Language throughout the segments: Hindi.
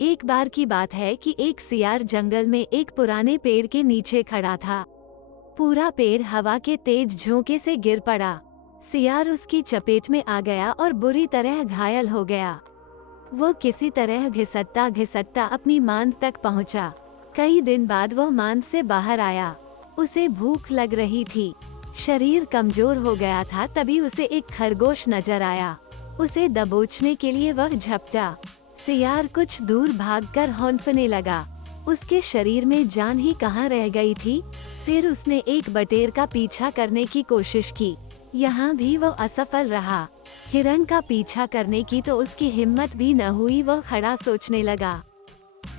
एक बार की बात है कि एक सियार जंगल में एक पुराने पेड़ के नीचे खड़ा था। पूरा पेड़ हवा के तेज झोंके से गिर पड़ा। सियार उसकी चपेट में आ गया और बुरी तरह घायल हो गया। वो किसी तरह घिसटता घिसटता अपनी मांद तक पहुंचा। कई दिन बाद वो मांद से बाहर आया। उसे भूख लग रही थी। शरीर कमजोर हो गया था। तभी उसे एक खरगोश नजर आया। उसे दबोचने के लिए वह झपटा। सियार कुछ दूर भागकर हौंफने लगा। उसके शरीर में जान ही कहाँ रह गई थी। फिर उसने एक बटेर का पीछा करने की कोशिश की। यहाँ भी वो असफल रहा। हिरण का पीछा करने की तो उसकी हिम्मत भी न हुई। वह खड़ा सोचने लगा।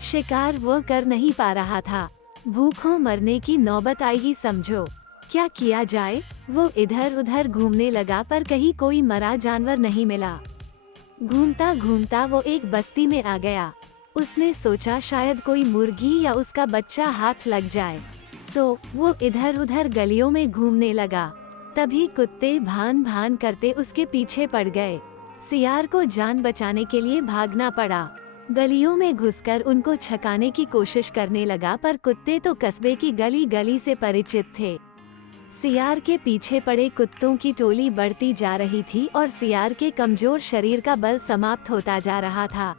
शिकार वो कर नहीं पा रहा था। भूखों मरने की नौबत आई ही समझो। क्या किया जाए? वो इधर उधर घूमने लगा पर कहीं कोई मरा जानवर नहीं मिला। घूमता घूमता वो एक बस्ती में आ गया। उसने सोचा शायद कोई मुर्गी या उसका बच्चा हाथ लग जाए। वो इधर उधर गलियों में घूमने लगा। तभी कुत्ते भान भान करते उसके पीछे पड़ गए। सियार को जान बचाने के लिए भागना पड़ा। गलियों में घुसकर उनको छकाने की कोशिश करने लगा पर कुत्ते तो कस्बे की गली गली से परिचित थे। सियार के पीछे पड़े कुत्तों की टोली बढ़ती जा रही थी और सियार के कमजोर शरीर का बल समाप्त होता जा रहा था।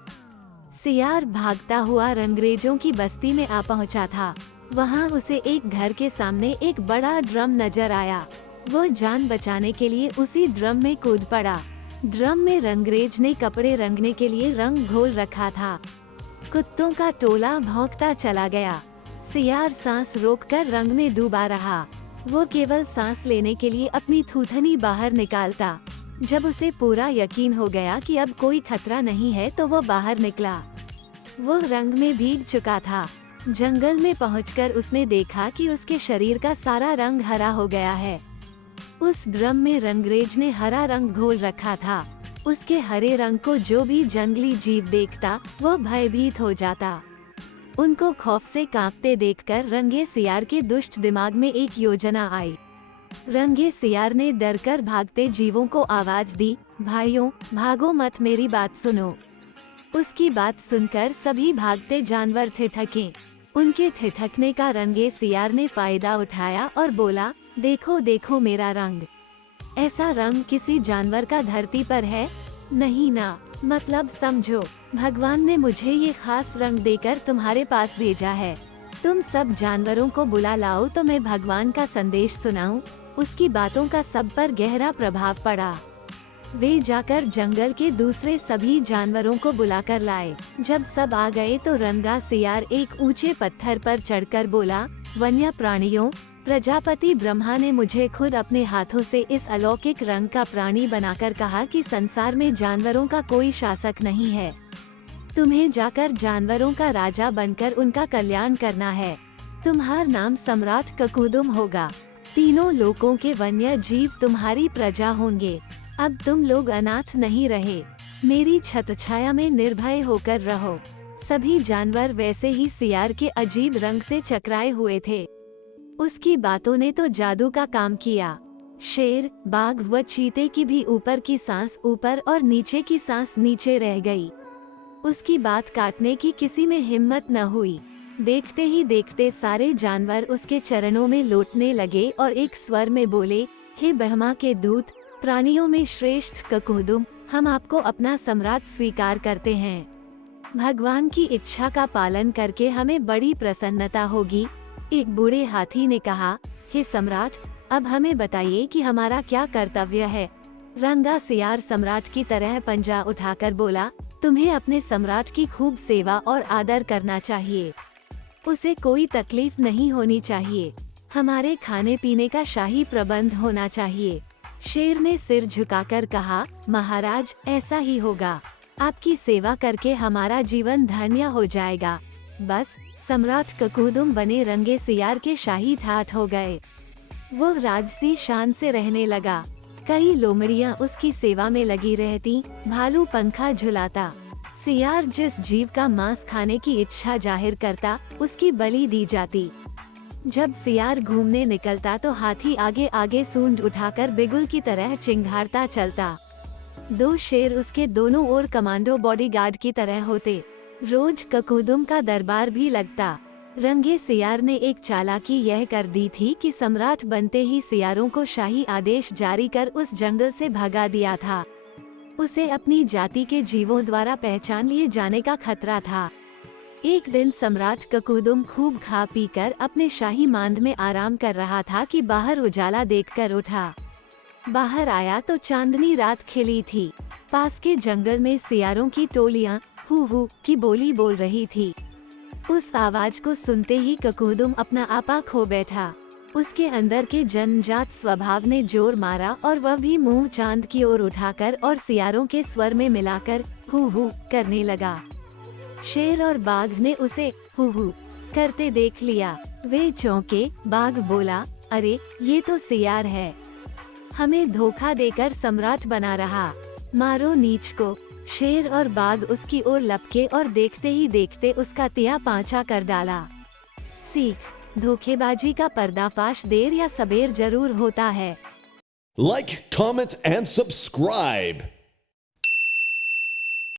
सियार भागता हुआ रंगरेजों की बस्ती में आ पहुंचा था। वहां उसे एक घर के सामने एक बड़ा ड्रम नजर आया। वो जान बचाने के लिए उसी ड्रम में कूद पड़ा। ड्रम में रंगरेज ने कपड़े रंगने के लिए रंग घोल रखा था। कुत्तों का टोला भौंकता चला गया। सियार सांस रोककर रंग में डूबा रहा। वो केवल सांस लेने के लिए अपनी थूथनी बाहर निकालता। जब उसे पूरा यकीन हो गया कि अब कोई खतरा नहीं है तो वो बाहर निकला। वो रंग में भीग चुका था। जंगल में पहुंचकर उसने देखा कि उसके शरीर का सारा रंग हरा हो गया है। उस ड्रम में रंगरेज ने हरा रंग घोल रखा था। उसके हरे रंग को जो भी जंगली जीव देखता वो भयभीत हो जाता। उनको खौफ से कांपते देखकर रंगे सियार के दुष्ट दिमाग में एक योजना आई। रंगे सियार ने डरकर भागते जीवों को आवाज दी, भाइयों भागो मत, मेरी बात सुनो। उसकी बात सुनकर सभी भागते जानवर ठिठके। उनके ठिठकने का रंगे सियार ने फायदा उठाया और बोला, देखो देखो मेरा रंग। ऐसा रंग किसी जानवर का धरती पर है नहीं ना। मतलब समझो, भगवान ने मुझे ये खास रंग देकर तुम्हारे पास भेजा है। तुम सब जानवरों को बुला लाओ तो मैं भगवान का संदेश सुनाऊं। उसकी बातों का सब पर गहरा प्रभाव पड़ा। वे जाकर जंगल के दूसरे सभी जानवरों को बुलाकर लाए। जब सब आ गए तो रंगा सियार एक ऊंचे पत्थर पर चढ़कर बोला, वन्य प्राणियों, प्रजापति ब्रह्मा ने मुझे खुद अपने हाथों से इस अलौकिक रंग का प्राणी बनाकर कहा कि संसार में जानवरों का कोई शासक नहीं है। तुम्हें जाकर जानवरों का राजा बनकर उनका कल्याण करना है। तुम्हारा नाम सम्राट ककुदुम होगा। तीनों लोकों के वन्य जीव तुम्हारी प्रजा होंगे। अब तुम लोग अनाथ नहीं रहे। मेरी छत्रछाया में निर्भय होकर रहो। सभी जानवर वैसे ही सियार के अजीब रंग से चकराए हुए थे। उसकी बातों ने तो जादू का काम किया। शेर, बाघ व चीते की भी ऊपर की सांस ऊपर और नीचे की सांस नीचे रह गई। उसकी बात काटने की किसी में हिम्मत न हुई। देखते ही देखते सारे जानवर उसके चरणों में लौटने लगे और एक स्वर में बोले, हे ब्रह्मा के दूत, प्राणियों में श्रेष्ठ ककुदुम, हम आपको अपना सम्राट स्वीकार करते हैं। भगवान की इच्छा का पालन करके हमें बड़ी प्रसन्नता होगी। एक बूढ़े हाथी ने कहा, हे सम्राट, अब हमें बताइए कि हमारा क्या कर्तव्य है। रंगा सियार सम्राट की तरह पंजा उठाकर बोला, तुम्हें अपने सम्राट की खूब सेवा और आदर करना चाहिए। उसे कोई तकलीफ नहीं होनी चाहिए। हमारे खाने पीने का शाही प्रबंध होना चाहिए। शेर ने सिर झुकाकर कहा, महाराज, ऐसा ही होगा। आपकी सेवा करके हमारा जीवन धन्य हो जाएगा। बस सम्राट ककुदुम बने रंगे सियार के शाही ठाठ हो गए। वो राजसी शान से रहने लगा। कई लोमड़ियां उसकी सेवा में लगी रहती। भालू पंखा झुलाता। सियार जिस जीव का मांस खाने की इच्छा जाहिर करता उसकी बलि दी जाती। जब सियार घूमने निकलता तो हाथी आगे आगे सूंड उठाकर बिगुल की तरह चिंघाड़ता चलता। दो शेर उसके दोनों ओर कमांडो बॉडीगार्ड की तरह होते। रोज ककूदुम का दरबार भी लगता। रंगे सियार ने एक चालाकी यह कर दी थी कि सम्राट बनते ही सियारों को शाही आदेश जारी कर उस जंगल से भगा दिया था। उसे अपनी जाति के जीवों द्वारा पहचान लिए जाने का खतरा था। एक दिन सम्राट ककूदुम खूब खा पी कर अपने शाही मांद में आराम कर रहा था कि बाहर उजाला देखकर उठा। बाहर आया तो चांदनी रात खिली थी। पास के जंगल में सियारों की टोलियां हू हू की बोली बोल रही थी। उस आवाज को सुनते ही ककूदुम अपना आपा खो बैठा। उसके अंदर के जन्मजात स्वभाव ने जोर मारा और वह भी मुंह चांद की ओर उठाकर और सियारों के स्वर में मिलाकर हू हू करने लगा। शेर और बाघ ने उसे हू हू करते देख लिया। वे चौंके। बाघ बोला, अरे ये तो सियार है, हमें धोखा देकर सम्राट बना रहा, मारो नीच को। शेर और बाघ उसकी ओर लपके और देखते ही देखते उसका तिया पांचा कर डाला। सीख, धोखेबाजी का पर्दाफाश देर या सबेर जरूर होता है। Like, comment, and subscribe.